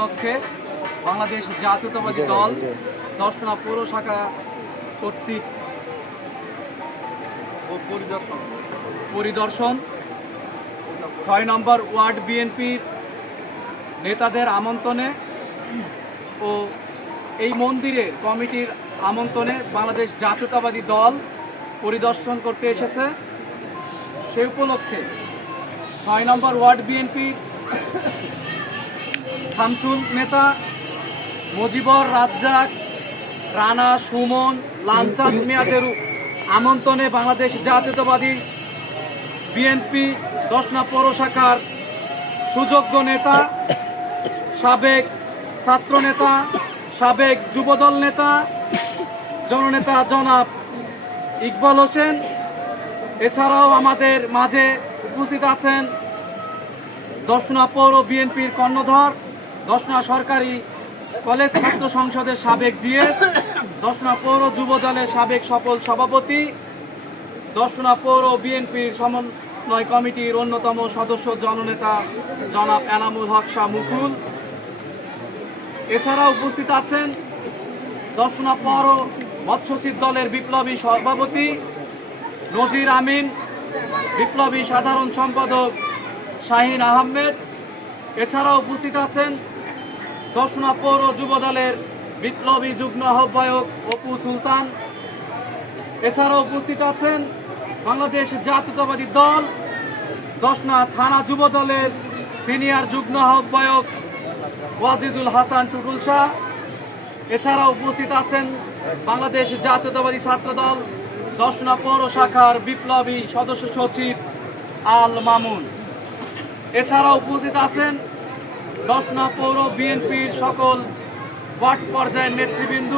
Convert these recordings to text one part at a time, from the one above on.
উপলক্ষে বাংলাদেশ জাতীয়তাবাদী দল দর্শনা পৌর শাখা কর্তৃক পরিদর্শন ৬ নম্বর ওয়ার্ড বিএনপির নেতাদের আমন্ত্রণে ও এই মন্দিরের কমিটির আমন্ত্রণে বাংলাদেশ জাতীয়তাবাদী দল পরিদর্শন করতে এসেছে। সেই উপলক্ষে ৬ নম্বর ওয়ার্ড বিএনপির শামসুল নেতা, মুজিবর রাজ্জাক, রানা, সুমন, লালচাঁদ মিয়াদের আমন্ত্রণে বাংলাদেশ জাতীয়তাবাদী বিএনপি দর্শনা পৌর শাখার সুযোগ্য নেতা, সাবেক ছাত্র নেতা, সাবেক যুবদল নেতা, জননেতা জনাব ইকবাল হোসেন, এছাড়াও আমাদের মাঝে উপস্থিত আছেন দর্শনা পৌর বিএনপির কর্ণধর, দর্শনা সরকারি কলেজ ছাত্র সংসদের সাবেক জিএস, দর্শনা পৌর যুব দলের সাবেক সফল সভাপতি, দর্শনা পৌর বিএনপির সমন্বয় কমিটির অন্যতম সদস্য জননেতা জনাব এনামুল হক শাহ মুকুল। এছাড়া উপস্থিত আছেন দর্শনা পৌর মৎস্যশিল্প দলের বিপ্লবী সভাপতি নজির আমিন, বিপ্লবী সাধারণ সম্পাদক শাহিন আহমেদ। এছাড়াও উপস্থিত আছেন দর্শনা পৌর যুব দলের বিপ্লবী যুগ্ম আহ্বায়ক অপু সুলতান। এছাড়াও উপস্থিত আছেন বাংলাদেশ জাতীয়তাবাদী দল দর্শনা থানা যুব দলের সিনিয়র যুগ্ম আহ্বায়ক ওয়াজিদুল হাসান টুটুল শাহ। এছাড়াও উপস্থিত আছেন বাংলাদেশ জাতীয়তাবাদী ছাত্র দল দর্শনা পৌর শাখার বিপ্লবী সদস্য সচিব আল মামুন। এছাড়াও উপস্থিত আছেন দর্শনা পৌর বিএনপির সকল ওয়ার্ড পর্যায়ের নেতৃবৃন্দ,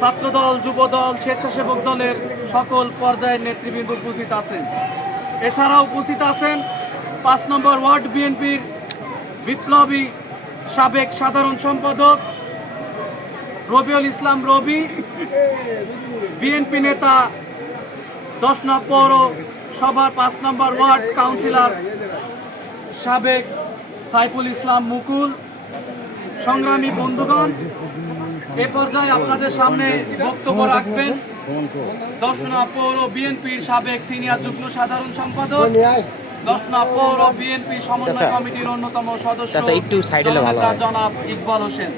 ছাত্রদল, যুবদল, স্বেচ্ছাসেবক দলের সকল পর্যায়ের নেতৃবৃন্দ উপস্থিত আছেন। এছাড়াও উপস্থিত আছেন ৫ নম্বর ওয়ার্ড বিএনপির বিপ্লবী সাবেক সাধারণ সম্পাদক রবিউল ইসলাম রবি, বিএনপি নেতা দর্শনা পৌর সভার ৫ নম্বর ওয়ার্ড কাউন্সিলর সাবেক সাইফুল ইসলাম মুকুল। সংগ্রামী বন্ধুগণ, এ পর্যায়ে আপনাদের সামনে বক্তব্য রাখবেন দর্শনা পৌর বিএনপির সাবেক সিনিয়র যুগ্ম সাধারণ সম্পাদক, দর্শনা পৌর বিএনপি সমন্বয় কমিটির অন্যতম সদস্য জননেতা জনাব ইকবাল হোসেন।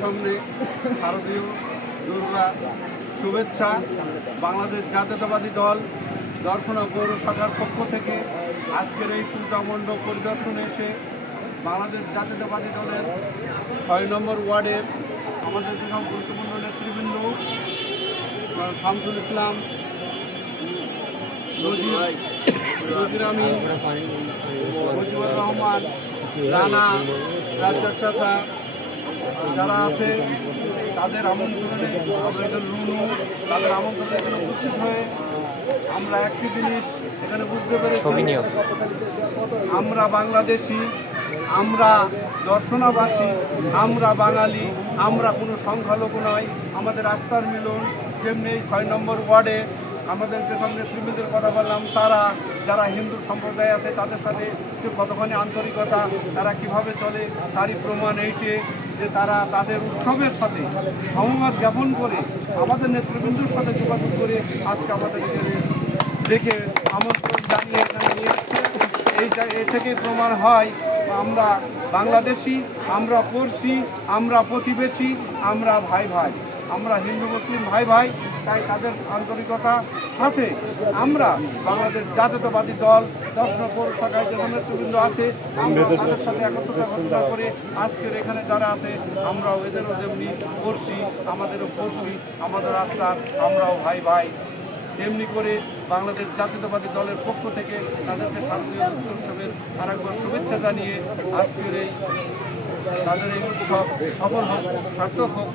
সামনে শারদীয় দুর্গা শুভেচ্ছা। বাংলাদেশ জাতীয়তাবাদী দল দর্শনা পৌর শাখার পক্ষ থেকে আজকের এই পূজা মণ্ডপ পরিদর্শনে এসে বাংলাদেশ জাতীয়তাবাদী দলের ৬ নম্বর ওয়ার্ডের আমাদের যেসব গুরুত্বপূর্ণ নেতৃবৃন্দ শামসুল ইসলাম, নজির আমিন, মুজিবুর রহমান, রানা, রাজ্জাক চাচা যারা আছে তাদের আমন্ত্রণে রুনু তাদের আমন্ত্রণে এখানে উপস্থিত হয়ে আমরা একটি জিনিস এখানে বুঝতে পেরেছি, আমরা বাংলাদেশি, আমরা দর্শনাবাসী, আমরা বাঙালি, আমরা কোনো সংখ্যালঘু নয়। আমাদের আত্মার মিলন। যেমনি এই ৬ নম্বর ওয়ার্ডে আমাদের যেসব নেতৃবৃন্দের কথা বললাম, তারা যারা হিন্দু সম্প্রদায় আছে তাদের সাথে যে কতখানি আন্তরিকতা, তারা কিভাবে চলে তারই প্রমাণ এইটে যে তারা তাদের উৎসবের সাথে সহমত জ্ঞাপন করে আমাদের নেতৃবৃন্দের সাথে যোগাযোগ করে আজকে আমাদের দেখে আমন্ত্রণ জানিয়ে এখানে নিয়ে আসছে। এই থেকেই প্রমাণ হয় আমরা বাংলাদেশি, আমরা পড়শি, আমরা প্রতিবেশী, আমরা ভাই ভাই, আমরা হিন্দু মুসলিম ভাই ভাই। তাই তাদের আন্তরিকতার সাথে আমরা বাংলাদেশ জাতীয়তাবাদী দল দর্শনা পৌর শাখায় যে নেতৃবৃন্দ আছে আমরা তাদের সাথে একত্রতা ঘোষণা করে আজকের এখানে যারা আছে আমরাও এদেরও যেমনি পড়শি, আমাদেরও পড়শি, আমাদের আত্মার, আমরাও ভাই ভাই। তেমনি করে বাংলাদেশ জাতীয়তাবাদী দলের পক্ষ থেকে তাদেরকে শারদীয় উৎসবের আরেকবার শুভেচ্ছা জানিয়ে আজকের এই তাদের এই উৎসব সফল হোক, সার্থক হোক।